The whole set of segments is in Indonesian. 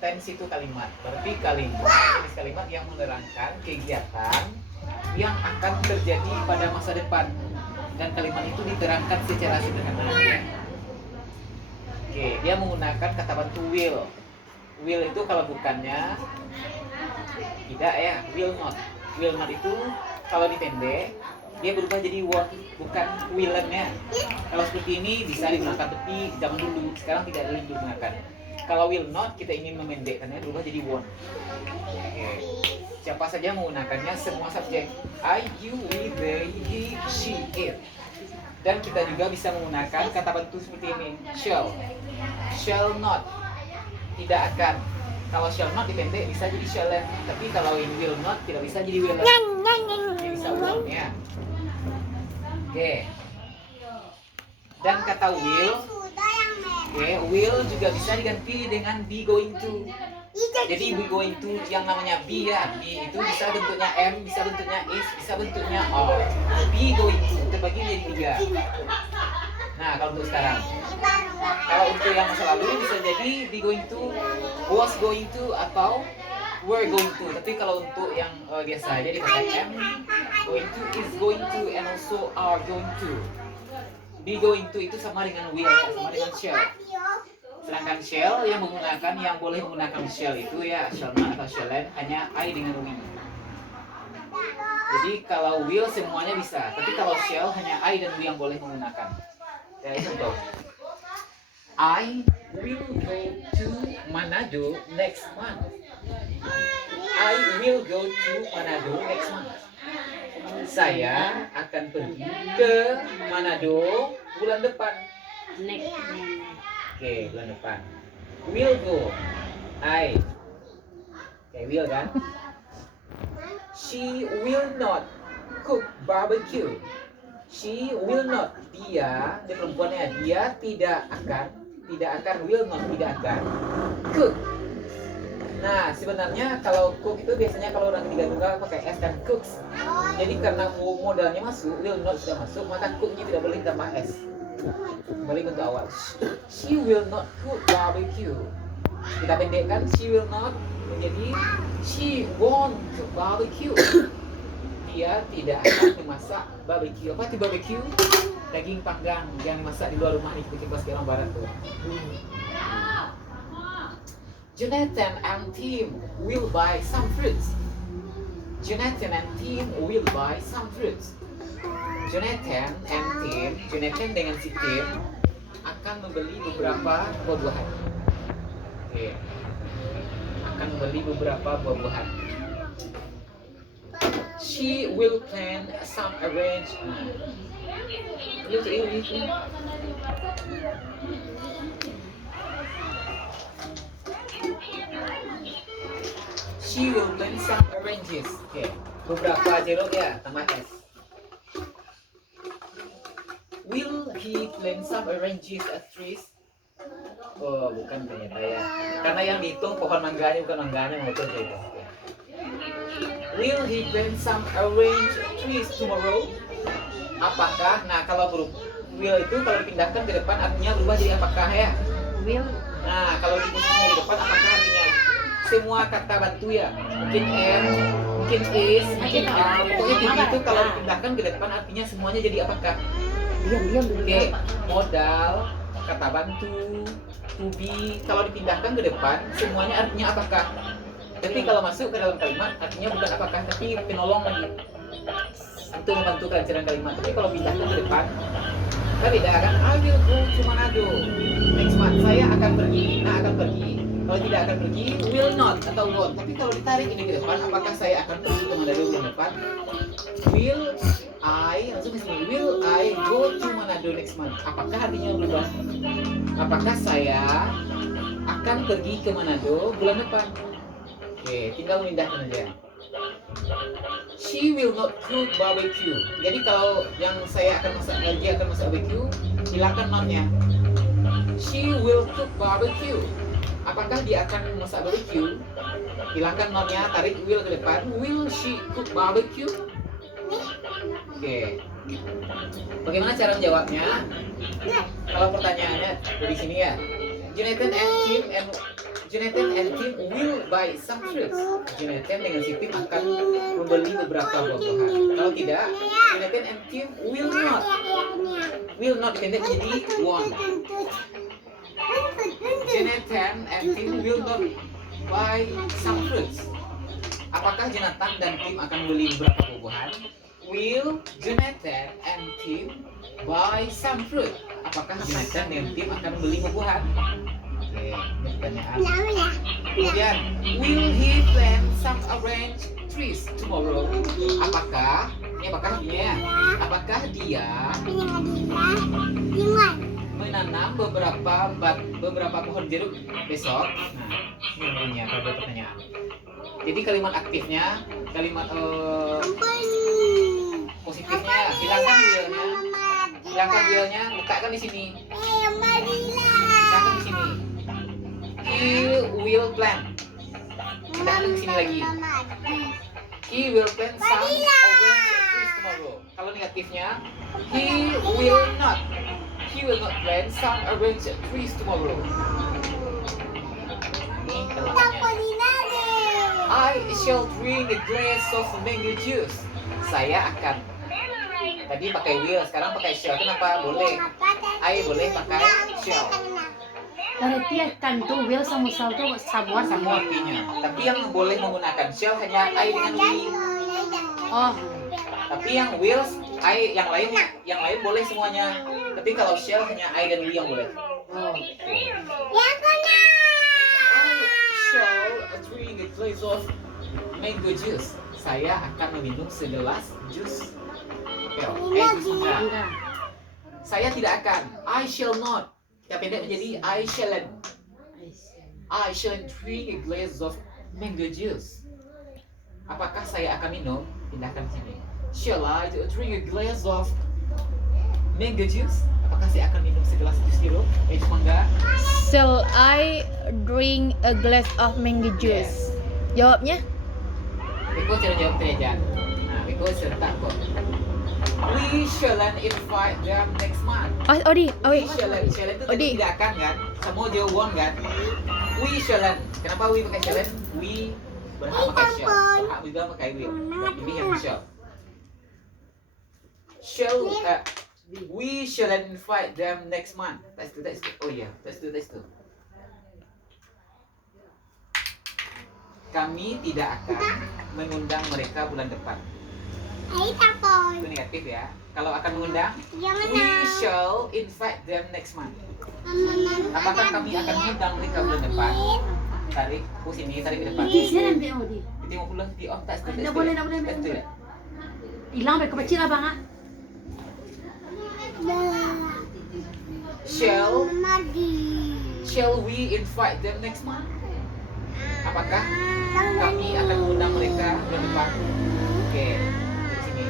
tense itu kalimat. Berarti kalimat, jenis kalimat yang menerangkan kegiatan yang akan terjadi pada masa depan. Dan kalimat itu diterangkan secara sederhana. Oke, dia menggunakan kata bantu will. Will itu kalau bukannya tidak ya, will not. Will not itu kalau dipendek dia berubah jadi won't, bukan willen ya. Kalau seperti ini bisa digunakan, tapi zaman dulu, sekarang tidak ada digunakan. Kalau will not kita ingin memendekkannya berubah jadi won't. Oke. Siapa saja menggunakannya, semua subjek. I, you, we, they, he, she, it. Dan kita juga bisa menggunakan kata bantu seperti ini. Shall not, tidak akan. Kalau shall not dipendek bisa jadi shalln't. Tapi kalau in will not tidak bisa jadi willen. Jadi bisa won't ya. Oke. Dan kata will, will juga bisa diganti dengan be going to. Jadi be going to yang namanya be ya. Be itu bisa bentuknya am, bisa bentuknya is, bisa bentuknya are. Be going to terbagi menjadi 3. Nah, kalau untuk sekarang, kalau untuk yang masa lalu bisa jadi be going to, was going to, atau were going to. Tapi kalau untuk yang biasa aja dipakai am, going to, is going to, and also are going to. Be going to itu sama dengan will, sama dengan shall. Sedangkan shall yang boleh menggunakan shall itu ya shall not atau shalln't hanya I dengan we. Jadi kalau will semuanya bisa, tapi kalau shall hanya I dan we yang boleh menggunakan. Ya, contoh. I will go to Manado next month. I will go to Manado next month. Saya akan pergi ke Manado bulan depan. Next. Oke, bulan depan. Will go. I. Oke, will kan? She will not cook barbecue. She will not. Dia perempuannya, dia tidak akan, will not, tidak akan cook. Nah, sebenarnya kalau cook itu biasanya kalau orang ketiga tunggal pakai S dan cooks. Jadi karena modalnya masuk, will not sudah masuk, maka cooknya tidak boleh ditambah S. Balik untuk awal. She will not cook barbecue. Kita pendekkan she will not menjadi she won't cook barbecue. Dia tidak akan memasak barbecue. Apa itu barbecue? Daging panggang yang dimasak di luar rumah nih, kita pas orang barat tuh. Jonathan and Tim will buy some fruits. Jonathan and Tim will buy some fruits. Jonathan and Tim, Jonathan dengan si Tim akan membeli beberapa buah-buahan. Oke. Akan membeli beberapa buah-buahan. She will plan some arrangement. She will plan some arrangements. Oke. Beberapa zero ya, tambah S. Will he plant some arrangements at trees? Oh, bukan ternyata ya. Karena yang dihitung pohon mangganya bukan mangganya, betul itu. Will he plant some arrange trees tomorrow? Apakah? Nah, kalau will itu kalau dipindahkan ke depan artinya berubah jadi apakah ya? Will. Nah, kalau dipusingnya di depan apakah artinya? Semua kata bantu ya. Mungkin am, mungkin is, mungkin are. Pokoknya tinggi itu kalau dipindahkan ke depan artinya semuanya jadi apakah? Diam dulu. Oke, modal, kata bantu, to be, kalau dipindahkan ke depan semuanya artinya apakah? Tapi kalau masuk ke dalam kalimat artinya bukan apakah tapi penolong lagi untuk membantu kelancaran kalimat. Tapi kalau pindahkan ke depan kan beda kan? I will go to Manado next month. Saya akan pergi. Nah, akan pergi. Kalau tidak akan pergi, will not atau won't. Tapi kalau ditarik ini ke depan, apakah saya akan pergi ke Manado bulan depan? Will I, langsung ke sini. Will I go to Manado next month? Apakah artinya berubah? Apakah saya akan pergi ke Manado bulan depan? Oke, tinggal memindahkan aja. She will not cook barbecue. Jadi kalau yang saya akan masak, dia akan masak barbecue, hilangkan not-nya. She will cook barbecue. Apakah dia akan masak barbecue? Hilangkan not-nya, tarik will ke depan. Will she cook barbecue? Oke. Bagaimana cara menjawabnya? Kalau pertanyaannya dari sini ya. Jonathan and Tim and Jonathan and Tim will buy some fruits. Jonathan dengan si Tim akan membeli beberapa buah-buahan. Kalau tidak, Jonathan and Tim will not. Will not dipendek menjadi won't. Jonathan and Tim will not buy some fruits. Apakah Jonathan dan Tim akan membeli beberapa buah-buahan? Will Jonathan and Tim buy some fruit? Apakah Jonathan dan Tim akan membeli buah-buahan? Oke, ini pertanyaan. Kemudian, will he plant some orange trees tomorrow? Apakah, ini apakah dia? Apakah dia menanam beberapa pohon jeruk besok? Nah, ini namanya kalau ada pertanyaan. Jadi kalimat aktifnya, kalimat positifnya, hilangkan willnya, letakkan di sini. Letakkan di sini. He will plant. Letakkan di sini lagi. He will plant some orange trees tomorrow. Kalau negatifnya, he will not. He will not plant some orange trees tomorrow. Ini kalimatnya. I shall drink a glass of mango juice. Saya akan. Tadi pakai will, sekarang pakai shall. Kenapa? Boleh. I boleh pakai shall. Berarti akan tuh will sama shall tuh sama artinya. Tapi yang boleh menggunakan shall hanya I dengan we. Oh. Tapi yang will, I, yang lain boleh semuanya. Tapi kalau shall hanya I dan we yang boleh. Oh. I shall drink a glass of mango juice. Saya akan meminum segelas jus. Jus enggak. Saya tidak akan. I shall not. Kita pendek menjadi I shalln't. I shall drink a glass of mango juice. Apakah saya akan minum? Pindahkan sini. Shall I drink a glass of mango juice? Apakah saya akan minum segelas jus jeruk? Mangga. Shall I drink a glass of mango juice? Jawabnya? Beko cara jawab terjadi. Nah, Beko serta kok. We shalln't invite them next month. Odi, We shalln't itu tadi Odi. tidak akan kan? Semua jawaban kan? We shalln't. Kenapa we pakai shalln't? We berhak pakai shall. Berhak juga pakai will. Pilih yang shall. We shalln't invite them next month. That's itu. Oh iya, that's itu. Kami tidak akan mengundang mereka bulan depan. Itu negatif ya. Kalau akan mengundang, we shall invite them next month. Apakah kami akan mengundang mereka bulan depan? Tarik ke sini, tarik ke depan. Di 50 di off tak Nggak boleh. ya. Hilang sampai kecil abang ah. Shall we invite them next month? Apakah kami akan mengundang mereka bulan depan? Oke, di sini.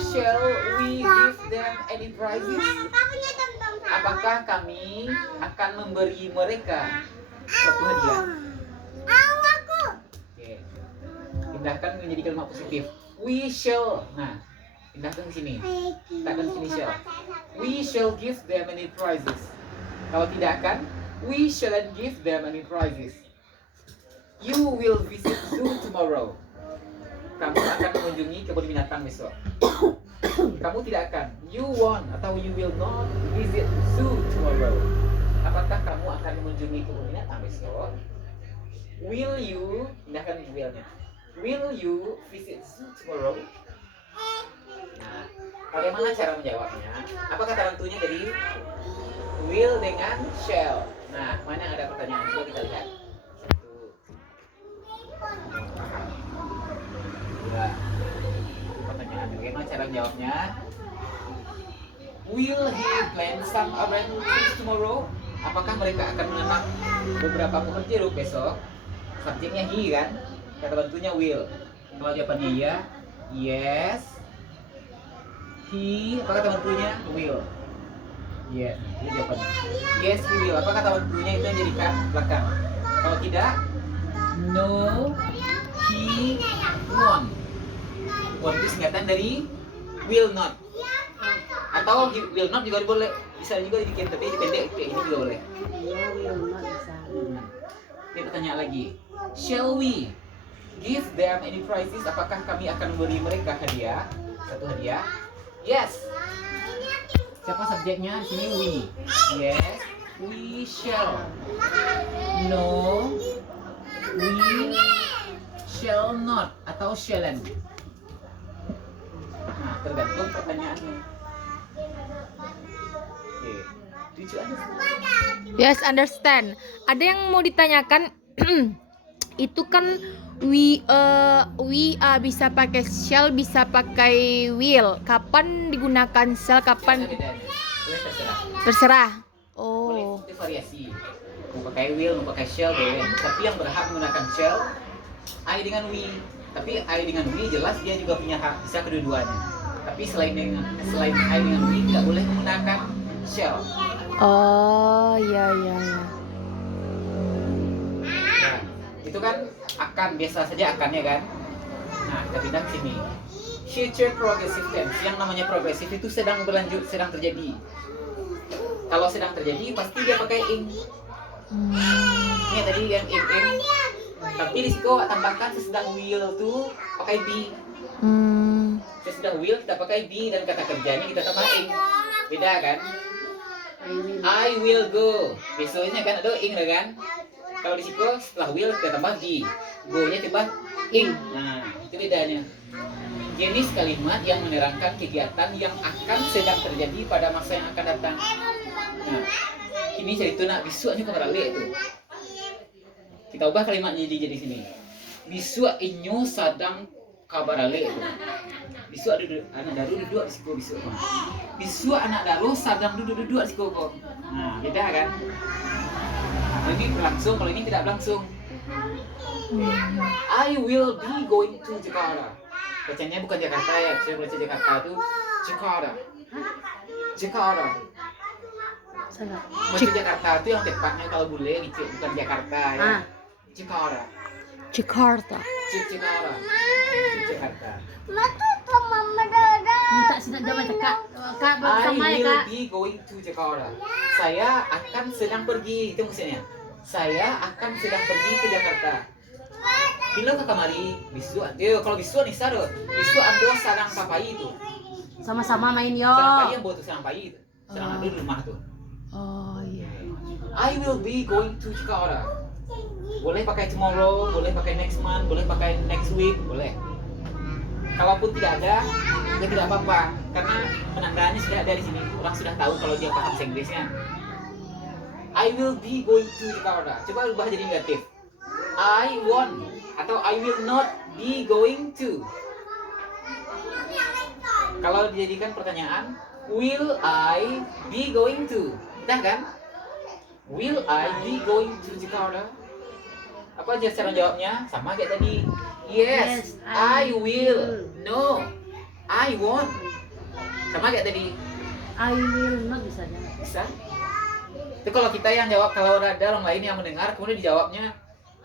Shall we give them any prizes? Apakah kami akan memberi mereka suatu hadiah? Oke, pindahkan menjadi kalimat positif. We shall. Nah, pindahkan ke sini. Letakkan sini shall. We shall give them any prizes. Kalau tidak akan, we shalln't give them any prizes. You will visit zoo tomorrow. Kamu akan mengunjungi kebun binatang besok. Kamu tidak akan. You won't atau you will not visit zoo tomorrow. Apakah kamu akan mengunjungi kebun binatang besok? Will you? Pindahkan will-nya. Will you visit zoo tomorrow? Nah, bagaimana cara menjawabnya? Apa kata tentunya dari will dengan shall? Nah, mana yang ada pertanyaan? Coba kita lihat. Dua. Pertanyaan bagaimana cara menjawabnya? Will he plant some orange trees tomorrow? Apakah mereka akan menanam beberapa pohon jeruk besok? Subjeknya he kan? Kata bantunya will. Kalau jawabannya ya, yes. He, apa kata bantunya? Will. Yes, itu jawabannya. Yes, he will. Apa kata bantunya itu yang jadikan belakang. Kalau tidak, no, he won't. Won't itu singkatan dari will not. Atau he will not juga boleh. Bisa juga dibikin tapi dipendek kayak ini juga boleh. Dia bertanya lagi, shall we give them any prizes? Apakah kami akan beri mereka hadiah? Satu hadiah. Yes. Siapa subjeknya? Di sini we. Yes, we shall. No, we shall not atau shalln't. Nah, tergantung pertanyaannya. Oke. Did you understand? Yes, understand. Ada yang mau ditanyakan itu kan we bisa pakai shall, bisa pakai will. Kapan digunakan shall, kapan Bedanya. Boleh terserah. terserah. Boleh Oh. itu variasi. Mau pakai will, mau pakai shall boleh. Tapi yang berhak menggunakan shall I dengan we. Tapi I dengan we jelas dia juga punya hak bisa kedua-duanya. Tapi selain I dengan we tidak boleh menggunakan shall. Oh, iya iya iya. Nah, itu kan akan biasa saja akannya kan. Nah, kita pindah ke sini. Future progressive tense. Yang namanya progressive itu sedang berlanjut, sedang terjadi. Kalau sedang terjadi pasti dia pakai ing. Ini tadi yang ing. Tapi di situ tambahkan sesudah will tuh pakai be. Sesudah will kita pakai be dan kata kerjanya kita tambah ing. Beda kan? I will go. Besoknya kan ada ing kan? Kalau di situ setelah will kita tambah be. Go-nya tambah ing. Nah, itu bedanya. Jenis kalimat yang menerangkan kegiatan yang akan sedang terjadi pada masa yang akan datang. Nah, ini saya itu nak bisuaknya kamera itu. Kita ubah kalimatnya jadi sini. Bisuak inyo sadang kabarale itu. Bisuak anak daru duduk di siku bisuak. Bisuak anak daru sadang duduk di siku kok. Nah, beda kan? Nah, ini berlangsung, kalau ini tidak berlangsung. I will be going to Jakarta. Bacanya bukan Jakarta ya, saya baca Jakarta itu Jakarta. Jakarta. Salah. Baca Jakarta itu yang tepatnya kalau boleh bukan Jakarta ya. Jakarta. Jakarta. Jakarta. Jakarta. Minta sih nak jawab Kak. Kak I sama ya will Kak. be going to Jakarta. Saya akan sedang pergi, itu maksudnya. Saya akan sedang pergi ke Jakarta. Bila ke kamari, bisu, kalau bisu nih sarut, bisu ambil sarang papai itu. Sama-sama main yo. Sarang papai yang buat tuh sarang papai itu. Sarang ada di rumah tuh. Oh iya. I will be going to Jakarta. Boleh pakai tomorrow, boleh pakai next month, boleh pakai next week, boleh. Kalaupun tidak ada, ya tidak apa-apa, karena penandaannya sudah ada di sini. Orang sudah tahu kalau dia paham bahasa Inggrisnya. I will be going to Jakarta. Coba ubah jadi negatif. I won't atau I will not be going to. Kalau dijadikan pertanyaan, will I be going to? Dah kan? Will I be going to Jakarta? Apa aja cara jawabnya? Sama kayak tadi. Yes, I will. No, I won't. Sama kayak tadi. I will not bisa aja. Bisa? Itu kalau kita yang jawab, kalau ada orang lain yang mendengar kemudian dijawabnya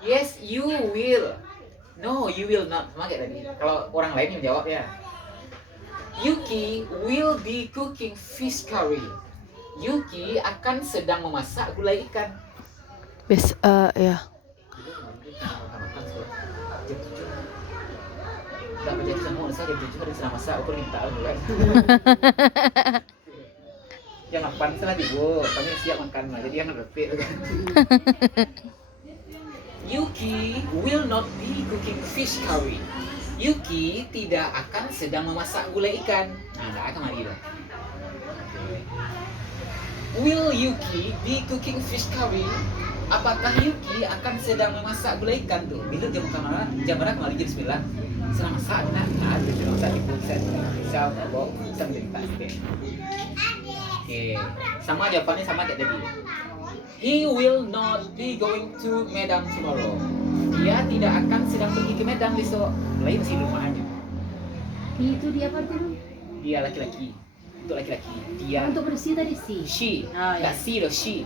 yes, you will. No, you will not. Sama kayak tadi. Kalau orang lain yang jawab ya. Yuki will be cooking fish curry. Yuki akan sedang memasak gulai ikan. Ya. Tak baca semua saya jam 7 hari sedang masak, aku minta juga. Yang makan salah ibu, kami siap makan lah, jadi yang repeat kan. Yuki will not be cooking fish curry. Yuki tidak akan sedang memasak gulai ikan. Nah, tak akan mari dah. Will Yuki be cooking fish curry? Apakah Yuki akan sedang memasak gulai ikan tuh? Bila jam berapa kembali jam 9? Sedang masak, ada sedang masak di pusat. Bisa bawa, bisa mencerita sikit. Oke, sama jawabannya sama kayak tadi. He will not be going to Medan tomorrow. Dia tidak akan sedang pergi ke Medan besok. Mulai masih di rumah aja. Itu dia apa tuh? Dia laki-laki. Untuk laki-laki. Dia Untuk bersih tadi sih. she. Oh, ya. Enggak si loh, she.